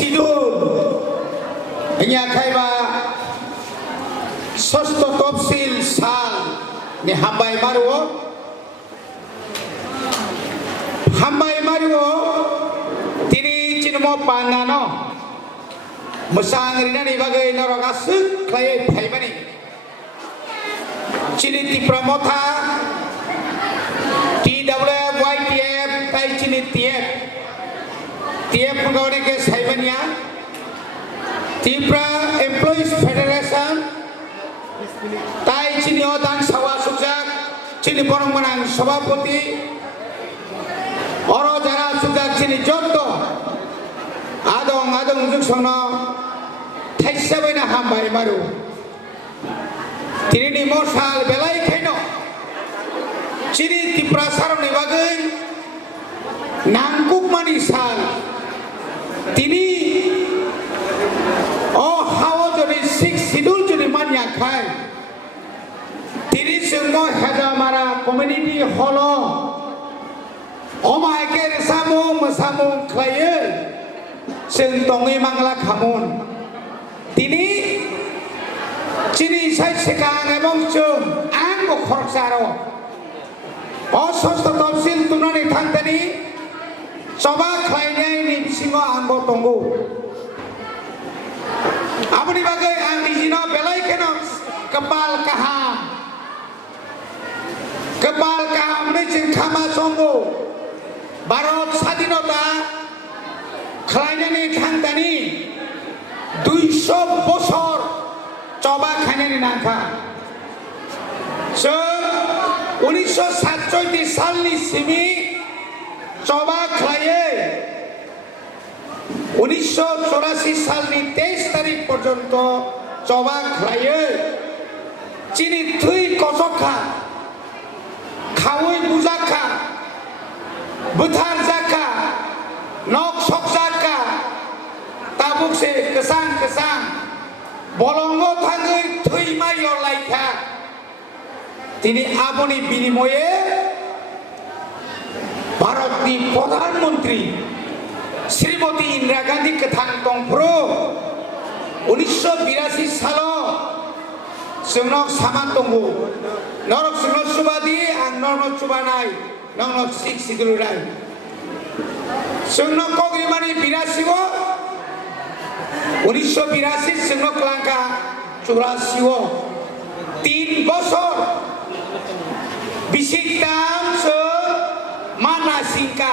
sidul nya kaiba sosto topsil sal ni hambai maruo tini cinmo panano musang rina ni bagai norokasuk klay phaibani cini ti pramotha TWYTF tai cini TF penggawane ke saibania Tipra Employees Federation tai cini odan sawa sujak cini borong menang sabapati oro jara sujak cini joto adong juk sono thaisabena hambai maru tini ni mosal belai khaino cini Tipra sarone bagai nangkuk mani sal tini oh hawa jodi sik sidul jodi manya khai tini sengmo haja mara community holo omai ke samu khaye seng tongi mangla khamun tini cini sai sekang ebong chung ang bo khorksaro অসস্ত তফসিল তুনানি থাকতেনি সবা খাইনাই নি সিংহ আঙ্গ তঙ্গু আপনি বাগে আং নিজিন বেলাই কেন কপাল কাহাম নি চিন খামা সঙ্গু ভারত স্বাধীনতা খাইনানি থাকতেনি 200 বছর চবা খাইনানি নাখা 1947 সালনি সিমি চবা খাইয়ে 1984 সালনি 23 তারিখ পর্যন্ত চবা খাইয়ে চিনি থুই কসখা খাওই বুজাখা বুথার জাখা নক সকজাখা তাবুকসে কেসাং বলঙ্গ থাঙ্গৈ থুই মাইয় লাইখা তিনি আপনি বিনিময়ে ভারতনি প্রধানমন্ত্রী শ্রীমতী ইন্দিরা গান্ধী কথাং তংফ্রো 1982 সাল जोंनाव सामान दंगो नरक जोंनाव सुबादि आं नरक सुबानाय नरक सिक सिदुराय जोंनाव कग्रिमानि बिरासिगो 1982 जोंनाव क्लांका 84 3 বছর বিশিকতাম সে মানা সিংকা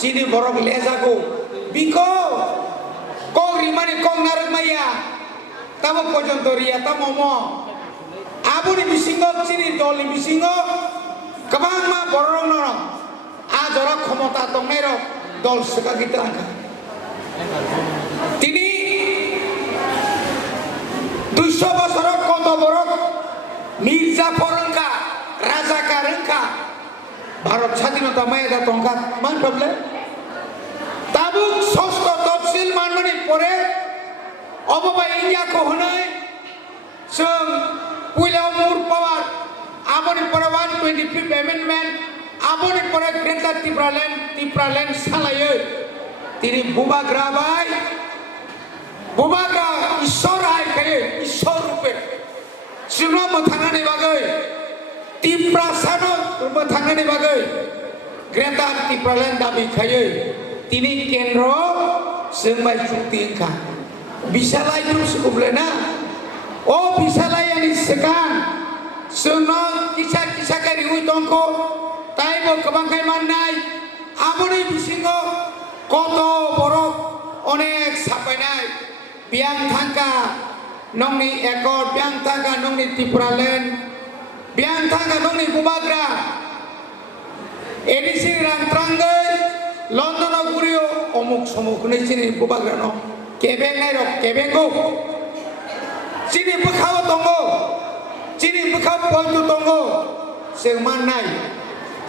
চিনি বরং লেজাগো বিকো কগ্রিমানি কংনারক মাইয়া তাবো পর্যন্ত রিয়া তামম আবুনি বিসিংহ চিনি দলনি বিসিংহ গোबां मा বরং নর আজর ক্ষমতা দংনাইর দল সেকাগিতে রাখা তিনি 200 বছর কত বড় মির্জাফর রঙ্কা রাজাকা রঙ্কা ভারত স্বাধীনতা মায়েদা তঙ্কা মান ভাবলে তাবুক ষষ্ঠ তফসিল মানমানি পরে অববা ইন্ডিয়াকে হনাই जों পুইলাও মুর পাওয়ার আবনি পরে 125 অ্যামেন্ডমেন্ট আবনি পরে গ্রেটার ত্রিপুরাল্যান্ড সালাইয়ে তিনি বুবাগ্রা ভাই বুবাগ্রা ঈশ্বর আই করে ঈশ্বর রূপে जोंनाव मोथांनानै बागै ত্রিপুরা सानो मोथांनानै बागै ग्रेटार ত্রিপুরাল্যান্ড दाबि खायो তিনি केन्द्र जों बाय चुक्ति ओंखा बिसालाय दुसुबलेना ओ बिसालायनि सिगां जोंनाव किसा गारि उइदंखौ ताइबो गोबांखाय माननाय आबनि बिसिङाव कत बरफ अनेक साफायनाय बियां थांखा नंनि एकर्ड बियां थांखा नंनि त्रिपुराल्যান্ড बियां थांखा नंनि बुबाग्रा एडिसि रानत्रांगै लन्डनाव गुरियो अमुक समukनै चिनि बुबाग्रा न केबें नाय रक केबेंगौ चिनि बुखाव दंगौ चिनि बुखाव पलतु दंगौ जों माननाय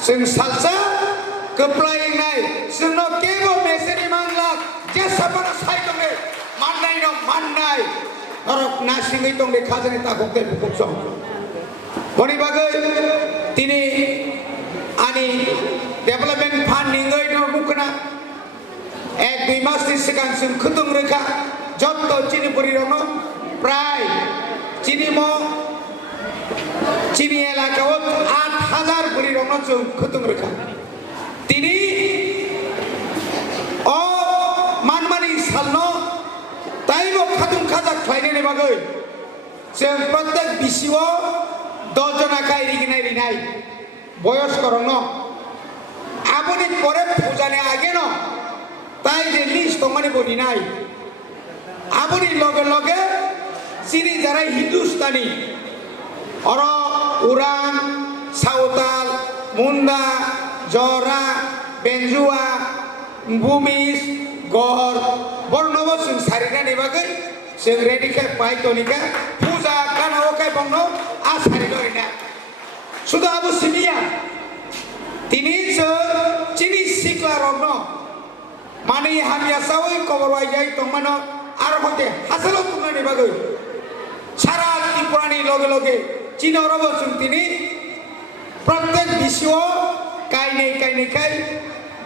जों सालसा गोप्लायनाय जोंनाव केबो मेसेनि मांला जेसाबाना साइदंगे माननाय न माननाय नरक नासिङै दंगे खाजनि ताखौके बुखुसं बनि बागै तिनि आनि डेभलपमेन्ट फान्डिङै न बुखना 1-2 मासनि सिगां जों खोदों रोखा जत्त चिनि बरियावनो प्राय चिनि एलाकायाव 8,000 बरियावनो जों खोदों रोखा दिनै मानमानि सालनो ताइबो खादुं खाजा खालायनायनि बागै जों प्रत्येक बिसिआव 10 जनाखाय रिगिनाय बयस करनो आबोनि परे पूजानि आगे न ताई जे लिस्ट दंमानि बनिनाय आबोनि लगे लगे चिनि जारा हिंदुस्तानी और उरां सावताल मुंडा जरा बेंजुआ भूमिस गौर बर्णव जों सारिनानि बागै जों रेडिके पाइतनिका पूजा गानावखाय बंनो आसारि दरिना सुदा आबो सिनिया तिनी चिनि सिक्ला रंनो माने हामिया सावै कबरवाय जाय तंमानो आरो हते हासलो तुमनानि बागै सारा त्रिपुरानि लगे लगे चिनरबो जों तिनी प्रत्येक बिसिआव गायनाय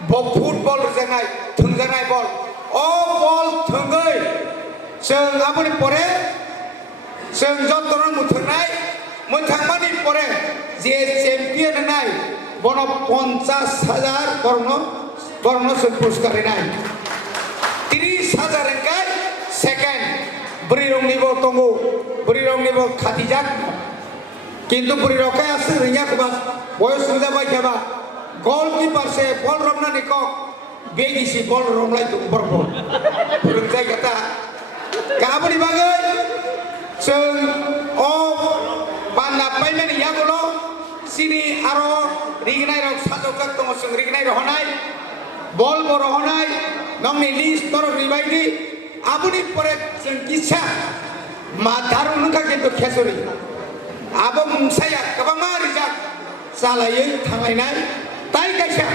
फुटबल जानाय थंजानाय बल बल थंगै जों आबोनि परे जों जत्तन मुथंनाय मोथांमानि परे जे चेम्पियन होनाय बनो 50,000 बर्न जों पुरस्कार होनाय 30,000 एंकाय सेकेंड बुरिरंनिबो दंगो बुरिरंनिबो खाथिजाक किन्तु बुरिरंखाय आसो रियाखबा बयस सुजाबाय थाबा गोलकीपार से बल रमनानि कक बेगिसि बल रमलाय दुंबरबो फोरोंजाय गथा गाबोनि बागै जों बान्दा पाइमेन यागोलो चिनि आरो रिगनाय रक साजौकाक दङ जों रिगनाय रहनाय बल बरहनाय नंनि लिस्ट नरक रिबायदि आबोनि परे जों किसा मा दारुनुका किन्तु खेसरि आबो मुंसाया गोबां रिजाक जालायै थांलायनाय ताई कायसा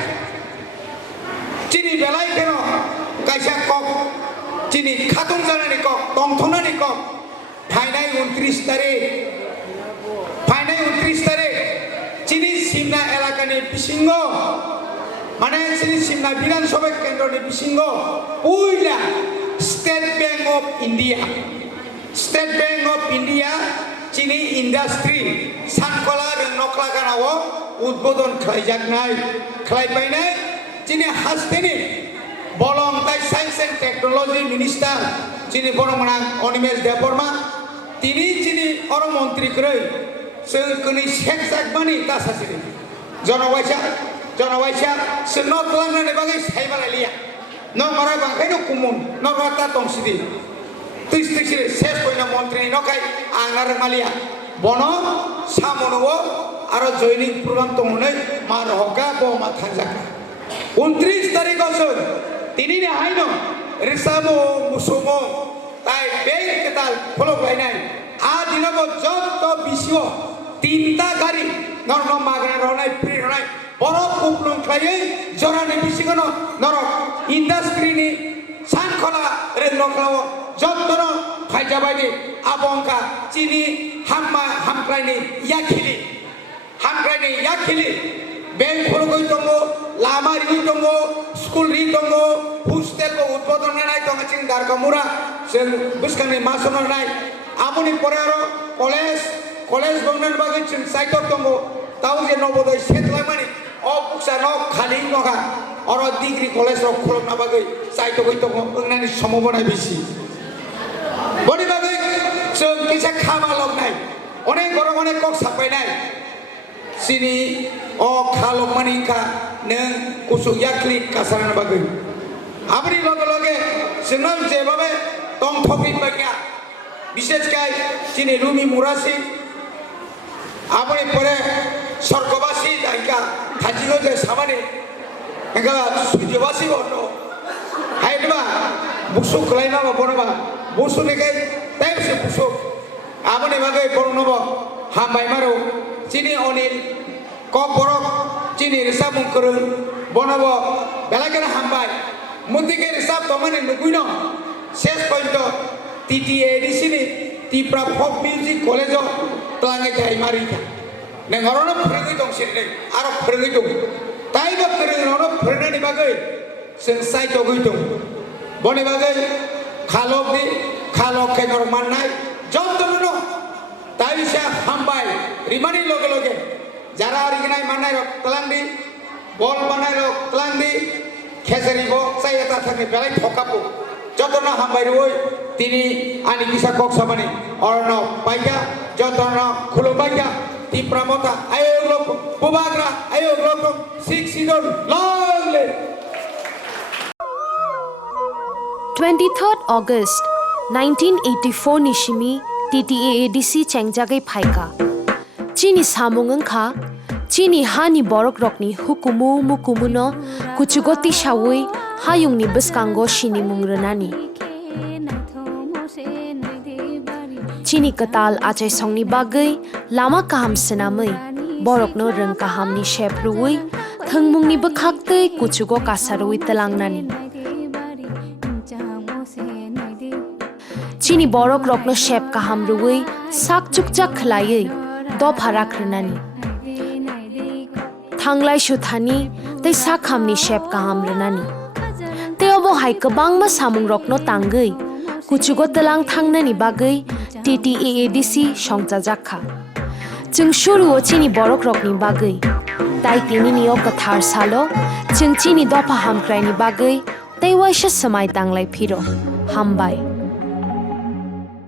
चिनि बेलाय केनो कायसा कक चिनि खातुं जानानै कक दंथनानै कक फाइनाय 29 तारिख चिनि सिमना एलाकानि बिसिंगो माने चिनि सिमना विधानसभा केन्द्रनि बिसिंगो पुइला स्टेट बैंक ऑफ इंडिया चिनि इंडस्ट्री सानखला नखला गानाव उद्बोधन खालायबायनाय चिनि हास्तेनि बलंताय साइंस एंड टेक्नोलॉजी मिनिस्टार चिनि बरमना अनिमेश देवबर्मा तिनी चिनि और मंत्री क्रय जों कनि शेख जाकमानि तासासिरि जनवायसा सोनो तलांनानै बागै साइबालायलिया नमरा बांखायनो कुमुन नरवाता तंसिदि तैसिरि शेष पयना मंत्री नखाय आंना रमालिया बनो सामनवो आरो जयनिक प्रग्राम तंनै मान हका बमा थांजाका 29 तारिखआव जों तिनिनि हायनो रिसामो मुसुमो ताई बेंक केताल फलो गायनाय आ दिनबो जत्त बिसिओ 3टा गारि नरन मागना रहनाय फ्रि रहनाय बरफ कुपलुं खायै जरानि बिसिगनो नरक इंडस्ट्रीनि सानखला रेनखलाव जत्तन फायजाबायदि आबंका चिनि हामक्रायनि याखिलि बैंक फलगै दङ लामा रि दङ स्कुल रि दङ हस्टेल उद्बोधन होनाय दङ चिं दारगामुरा जों बुसखांनि मासन होनाय आबोनि परे आरो कलेज बंनानि बागै जों साइट दङ ताव जे नवोदय सेटलायमानि बुकसा न खालि नगा और डिग्री कलेज खुलमना बागै साइट गै दङ ओंनानि समबना बिसि बनि बागै जों किसा खामा लबनाय अनेक गरम अनेक कक सापायनाय सिनि खालमानि का नों कुसु याखलि कासारन बागै आबरि लगे लगे जोंनाव जेबाबे दं थगि बागैया विशेषकाय चिनि रुमि मुरासि आबरि परे सरगबासि जायगा खाजिगो जे सामानि एगा सुजबासि बनो हायबा बुसु खलायना बनबा बुसु नेगे टाइमसे बुसु आबनि बागै बरनब हामबाय मारो चिनि अनिल कक बरक चिनि रिसा मुंकर बनब बेलागेर हामबाय मुदिके रिसा तमानि नुगुइनो शेष पॉइंट TTADCनि त्रिपुरा फक मिउजिक कलेज तलाङै थाय मारिथा नोंहरनो फोरोङै दं सिरनै आरो फोरोङै दं ताइबो फोरोंनावनो फोरोंनायनि बागै जों साइटआव गै दं boni bagai khalok di khalok kenor manai jontonu no taisa hambai rimani loge loge jara rignai manai rok telang di bol manai rok telang di kheseri bo sai eta thakni belai thokapu jotono hambai roi tini ani kisa kok sabani orno paika jotono khulumbaika ti pramota ayo lok pubagra ayo lok sik sidon longle 23rd August 1984 nishimi TTAADC chengjagai phaika chini samungang kha chini hani borok rokni hukumu mukumuno kuchugoti shawui hayungni biskango shini mungranani chini katal achai songni bagai lama kaham senamai borokno rang kahamni shepruwi thangmungni bakhaktei kuchugo kasarui talangnani chini borok rokno shep kaham ruwi sak chukchak khlaiei do phara khrnani thanglai shuthani tei sak hamni shep kaham rnani tei obo hai kabang ma samung rokno tangai kuchugo talang thangnani bagai TTAADC songchajakha chung shuruo chini borok rokni bagai tai tini nio kathar salo chung chini do pha hamkraini bagai tei waisa samai tanglai phiro hambai